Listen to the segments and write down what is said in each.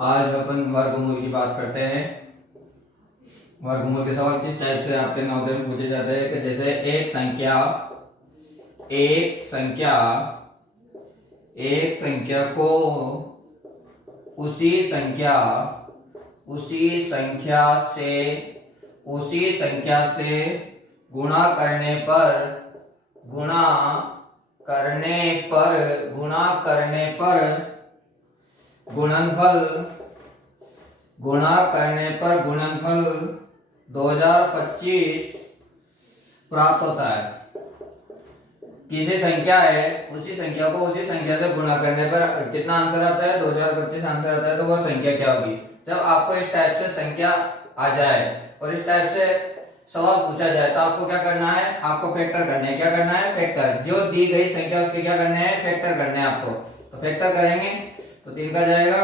आज अपन वर्गमूल की बात करते हैं। वर्गमूल के सवाल किस टाइप से आपके नवोदय में पूछे जाते हैं कि जैसे एक संख्या को उसी संख्या से गुणा करने पर गुणनफल 2025 प्राप्त होता है। किसी संख्या है, उसी संख्या को उसी संख्या से गुणा करने पर कितना आंसर आता है? 2025 आंसर आता है। तो वह संख्या क्या होगी? जब आपको इस टाइप से संख्या आ जाए और इस टाइप से सवाल पूछा जाए तो आपको क्या करना है? आपको फैक्टर करने हैं। क्या करना है? फैक्टर। जो दी गई संख्या उसके क्या करने हैं? फैक्टर करने हैं आपको। तो फैक्टर करेंगे तो 3 का जाएगा,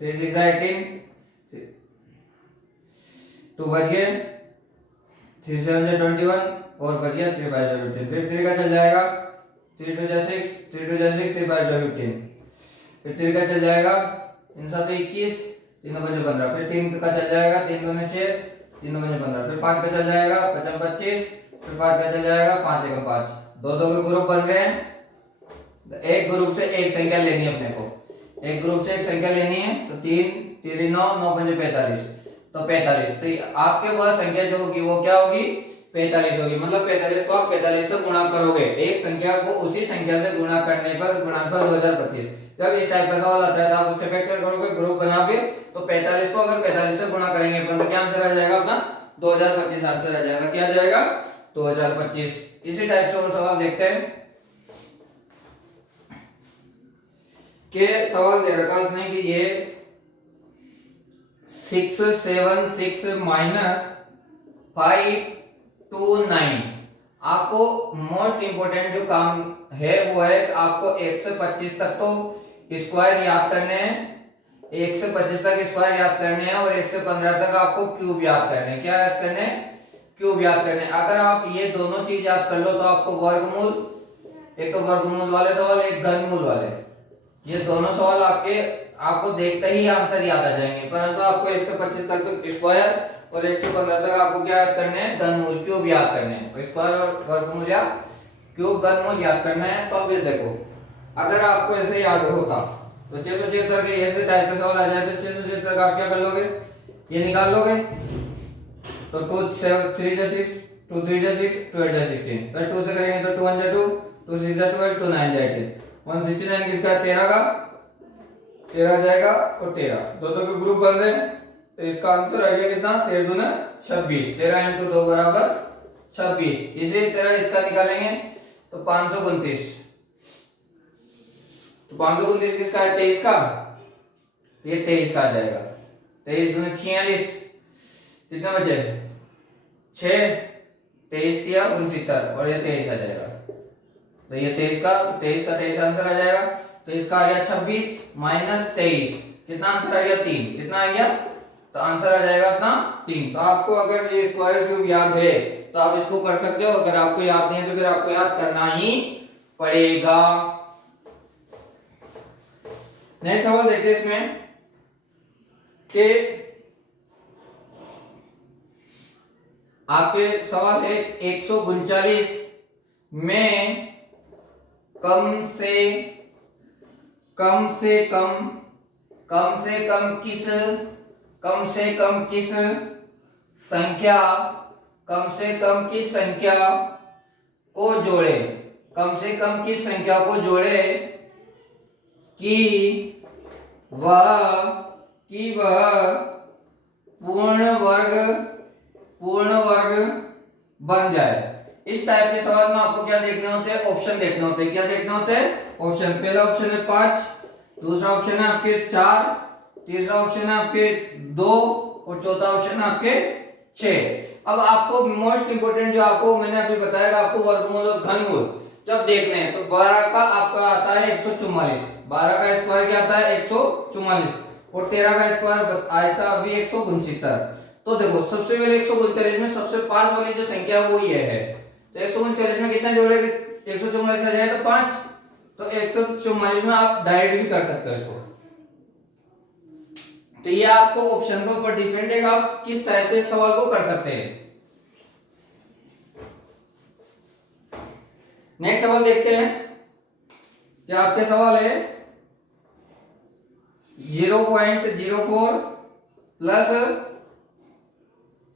3 6 18, 2 बच गए, 3 7 21 और बच गया 3 5 15। फिर 3 का चल जाएगा, 3 2 6, 3 2 6, 3 5 15। फिर 3 का चल जाएगा, 3 7 21, 3 5 15। फिर 3 का चल जाएगा, 3 2 6, 3 5 15। फिर 5 का चल जाएगा, 5 25। फिर 5 का चल जाएगा, 5 1 5। दो दो के ग्रुप बन रहे हैं। एक ग्रुप से एक संख्या लेनी है अपने को। एक ग्रुप से एक संख्या लेनी है तो 3 3 9 9 5 45। तो 45। तो आपके वह संख्या जो होगी वो क्या होगी? 45 होगी। मतलब 45 को आप 45 से गुणा करोगे। एक संख्या को उसी संख्या से गुणा करने पर गुणनफल 2025। जब इस टाइप का सवाल आता है तो आप उसके फैक्टर करोगे ग्रुप बनाओगे। तो 45 को अगर 45 से गुणा करेंगे तो क्या आंसर आ जाएगा अपना? 2025 आंसर आ जाएगा। क्या आ जाएगा? 2025। इसी टाइप से और सवाल देखते हैं कि सवाल दे रखा है उसने कि ये 6 7 6 माइनस 5 2 9। आपको मोस्ट इंपोर्टेंट जो काम है वो है कि आपको 1 से 25 तक तो स्क्वायर याद करने हैं। 1 से 25 तक स्क्वायर याद करने हैं और 1 से 15 तक आपको क्यूब याद करने हैं। क्या याद करने हैं? क्यूब याद करने हैं। अगर आप ये दोनों चीज याद कर लो तो आपको वर्गमूल, एक तो वर्गमूल वाले सवाल, एक घनमूल वाले, ये दोनों सवाल आपको देखते ही आंसर याद आ जाएंगे। परंतु आपको 1 से 25 तक तो स्क्वायर और 1 से 15 तक आपको क्या याद करने हैं? घनमूल, क्यूब याद करने हैं। तो स्क्वायर और वर्गमूल या क्यूब घनमूल याद करना है। तो अब ये देखो, अगर आपको ऐसे याद होता तो 676 के ऐसे टाइप के सवाल आ जाए तो 676 आप क्या कर लोगे? ये निकाल लोगे। तो 2 7 3 जा 6, 2 3 जा 6, 2 8 जा 16। फिर 2 से करेंगे तो 2 1 जा 2, 2 6 जा 12, 2 9 जा 18। 169 किसका? 13 का। 13 जाएगा और 13 दो दो के ग्रुप बन रहे हैं। तो इसका आंसर आ गया कितना? 13 दूना 26। 13 × 2 बराबर 26। इसी तरह इसका निकालेंगे तो 529। तो 529 किसका है? 23 का। ये 23 का आ जाएगा। 23 दूना 46। कितना बचे? 6। 23 दिया 69 और ये 23 आ जाएगा। तो ये 23 का 23 आंसर आ जाएगा। तो इसका आ गया 26 माइनस 23। कितना आंसर आ गया? 3। कितना आ गया? तो आंसर आ जाएगा अपना 3। तो आपको अगर ये स्क्वायर क्यूब याद है तो आप इसको कर सकते हो। अगर आपको याद नहीं है तो फिर आपको याद करना ही पड़ेगा। नेक्स्ट सवाल देखते हैं इसमें कि आपके सवाल है 139 में कम किस संख्या को जोड़े? कम से कम किस संख्या को जोड़े कि वह पूर्ण वर्ग बन जाए। इस टाइप के सवाल में आपको क्या देखने होते हैं? ऑप्शन देखने होते हैं। क्या देखने होते हैं? ऑप्शन। पहला ऑप्शन है 5, दूसरा ऑप्शन है आपके 4, तीसरा ऑप्शन है आपके 2 और चौथा ऑप्शन है आपके 6। अब आपको मोस्ट इंपोर्टेंट जो आपको मैंने अभी बताया, आपको वर्गमूल और घनमूल जब देखने हैं तो 12 का आपका आता है 144। 12 का स्क्वायर क्या आता है? 144 और 13 का स्क्वायर आया था अभी 169। तो देखो सबसे पहले 139 में सबसे पास वाली जो संख्या वो ये है। तो 139 में कितना जोड़ेंगे? 144 आ जाए तो 5। तो 144 में आप डायरेक्ट भी कर सकते हो इसको। तो ये आपको ऑप्शन के ऊपर डिपेंड है, आप किस टाइप से सवाल को कर सकते हैं। नेक्स्ट सवाल देखते हैं। क्या आपके सवाल है 0.04 प्लस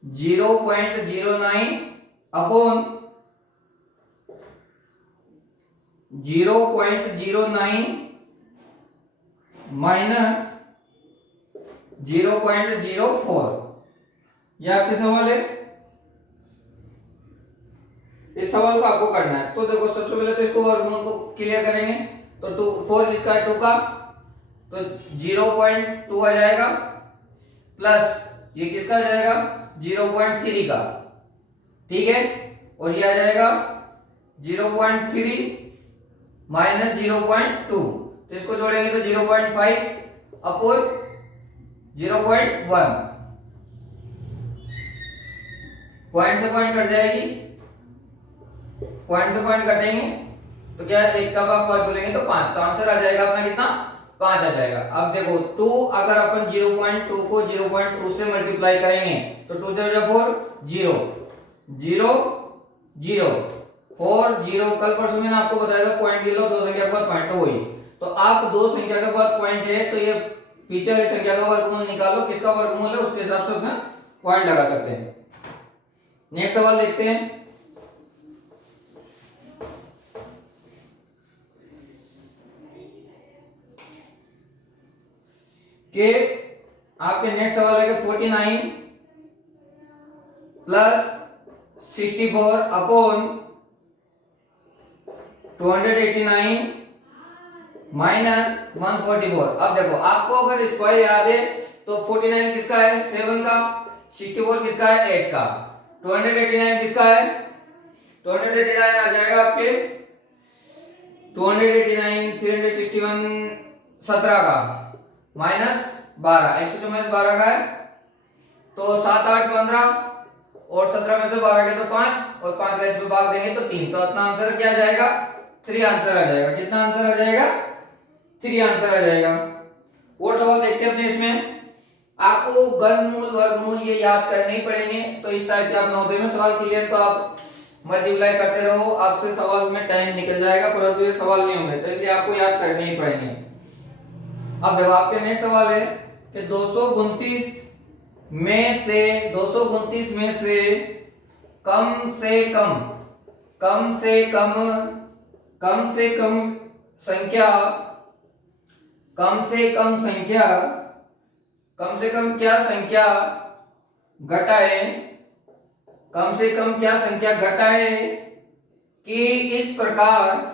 0.09 अपॉन 0.09 माइनस 0.04, ये आपके सवाल है। इस सवाल को आपको करना है। तो देखो सबसे पहले तो इसको वर्गमूल को क्लियर करेंगे। तो 2 4 किसका है 2 का, तो 0.2 आ जाएगा प्लस ये किसका आ जाएगा 0.3 का, ठीक है। और ये आ जाएगा 0.3 माइनस 0.2, तो इसको जोड़ेंगे तो 0.5 अपॉन 0.1, पॉइंट से पॉइंट कट जाएगी, पॉइंट से पॉइंट कटेंगे तो क्या एक का भाग 5 बोलेंगे तो 5, तो आंसर आ जाएगा अपना कितना 5 आ जाएगा। अब देखो 2 अगर अपन 0.2 को 0.2 से मल्टीप्लाई करेंगे तो 2 0 4 0 0 0 4 0, कल परसों मैंने आपको बताया था पॉइंट ले लो, दो संख्या के बाद पॉइंट, तो वही। तो आप दो संख्या के बाद पॉइंट है तो ये पीछे वाली संख्या का वर्गमूल निकालो, किसका वर्गमूल है उसके हिसाब से अपना पॉइंट लगा सकते हैं। नेक्स्ट सवाल देखते हैं। कि आपके नेक्स्ट सवाल है कि 49 प्लस 64 अपॉन 289 माइनस 144। अब देखो आपको अगर स्क्वायर याद है तो 49 किसका है 7 का, 64 किसका है 8 का, 289 किसका है, 289 आ जाएगा आपके 289 361 17 का माइनस 12, 124 12 का है तो 7 8 15 और 17 में से 12 के तो 5 और 5 का इसमें भाग देंगे तो 3, तो अपना आंसर क्या आ जाएगा 3 आंसर आ जाएगा। कितना आंसर आ जाएगा 3 आंसर आ जाएगा। और सवाल देखते हैं अपने इसमें। आपको घनमूल वर्गमूल ये याद करने ही पड़ेंगे, तो इस टाइप के आप नवोदय में सवाल क्लियर तो आप मल्टीप्लाई करते रहो, आपसे सवाल में टाइम निकल जाएगा, परंतु ये सवाल नहीं होंगे तो इसलिए आपको याद करने ही पड़ेंगे। अब देखो आपके नेक्स्ट सवाल है कि 229 में से 229 में से कम से कम कम से कम कम से कम संख्या कम से कम संख्या कम से कम क्या संख्या घटाए, कम से कम क्या संख्या घटाए कि इस प्रकार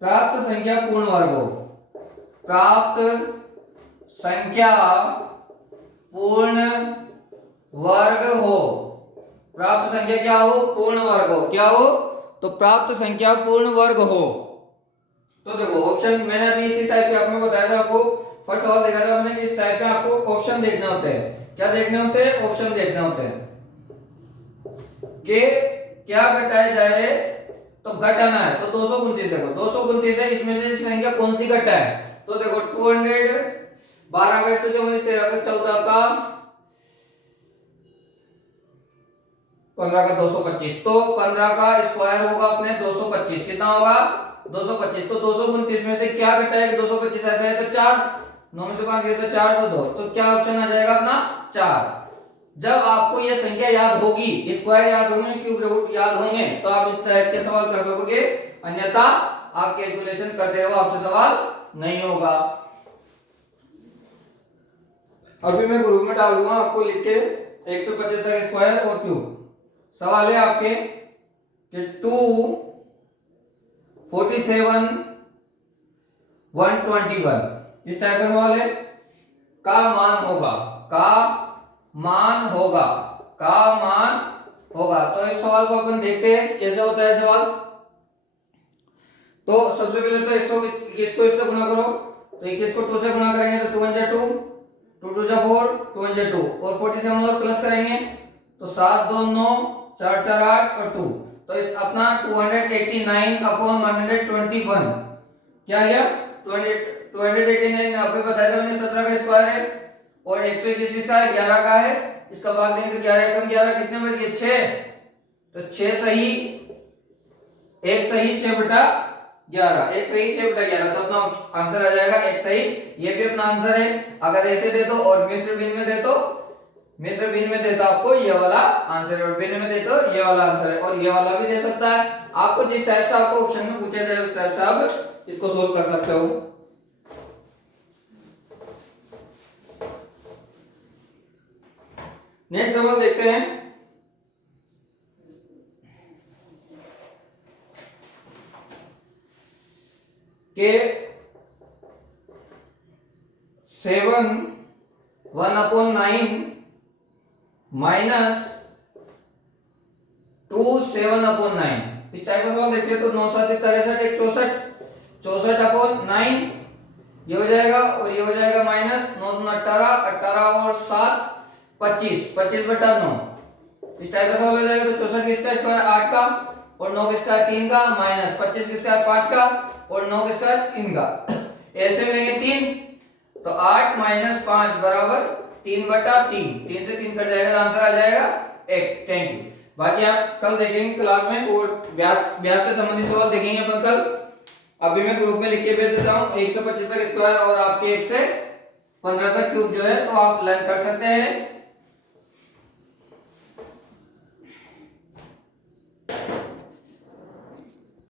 प्राप्त संख्या पूर्ण वर्ग हो, प्राप्त संख्या पूर्ण वर्ग हो, प्राप्त संख्या क्या हो पूर्ण वर्ग हो, क्या हो तो प्राप्त संख्या पूर्ण वर्ग हो। तो देखो ऑप्शन मैंने अभी इसी टाइप के आपको बताया था, आपको फर्स्ट सवाल देखा था मैंने कि इस टाइप में आपको ऑप्शन देखने होते हैं। क्या देखने होते हैं ऑप्शन देखने होते हैं कि क्या घटाया जाए तो घटाना है। तो 229 देखो 229 है, इसमें से संख्या कौन सी घटा है, तो देखो 200 12 का 124 13 का 14 का 15 का 225, तो 15 का स्क्वायर होगा अपने 225, कितना होगा 225। तो 229 में से क्या घटा है 225 आता है तो 4, 9 में से 5 गए तो 4 तो 2, तो क्या ऑप्शन आ जाएगा अपना 4। जब आपको ये संख्या याद होगी, स्क्वायर याद होंगे, क्यूब रूट याद होंगे तो आप इस टाइप के सवाल कर सकोगे, अन्यथा आप कैलकुलेशन करते रहो आपसे सवाल नहीं होगा। अभी मैं ग्रुप में डाल दूंगा आपको लिख के 125 तक स्क्वायर और क्यूब। सवाल है आपके कि 247 121 इस टाइप का सवाल है, का मान होगा, का मान होगा, का मान होगा। तो इस सवाल को अपन देखते हैं कैसे होता है सवाल। तो सबसे पहले तो 121 को इससे गुणा करो, तो 21 को 2 से गुणा करेंगे तो 2 1 2 2 2 4 2 1 2 और 47 और प्लस करेंगे तो 7 2 9 4 4 8 और 2, तो अपना 289 अपॉन 121 क्या आ गया 289 आपको बताया था मैंने 17 का स्क्वायर है और 121 इसका है 11 का है। इसका भाग देंगे तो 11 एकम 11 कितने बच गए 6। तो 6 सही, एक सही 6/11, एक सही 6/11 तो अपना आंसर आ जाएगा एक सही। ये भी अपना आंसर है। अगर ऐसे दे दो और मिश्र भिन्न में दे तो आपको ये वाला आंसर है और भिन्न में दे तो ये वाला आंसर है और ये वाला भी दे सकता है। आपको जिस टाइप से आपको ऑप्शन में पूछा जाए उस टाइप से आप इसको सोल्व कर सकते हो। नेक्स्ट सवाल देखते हैं। के 7 1/9 माइनस 2 7/9 इस टाइप का सवाल देखते हैं। तो 9 7 63 एक 64 64/9 ये हो जाएगा और ये हो जाएगा माइनस 9 2 18 18 और 7 25 25/9 इस टाइप का सवाल हो जाएगा। तो 64 किसका स्क्वायर 8 का और 9 किसका है 3 का माइनस 25 किसका है 5 का और 9 किसका है 3 का। एलसीएम लेंगे 3 तो 8 - 5 बराबर 3/3 3 से 3 कट जाएगा तो आंसर आ जाएगा 1। Thank you. बाकी आप कल देखेंगे क्लास में और ब्याज से संबंधित सवाल देखेंगे अपन कल। अभी मैं ग्रुप में लिख के भेज देता हूँ 125 तक स्क्वायर और आपके 1 से 15 तक क्यूब जो है तो आप लर्न कर सकते हैं।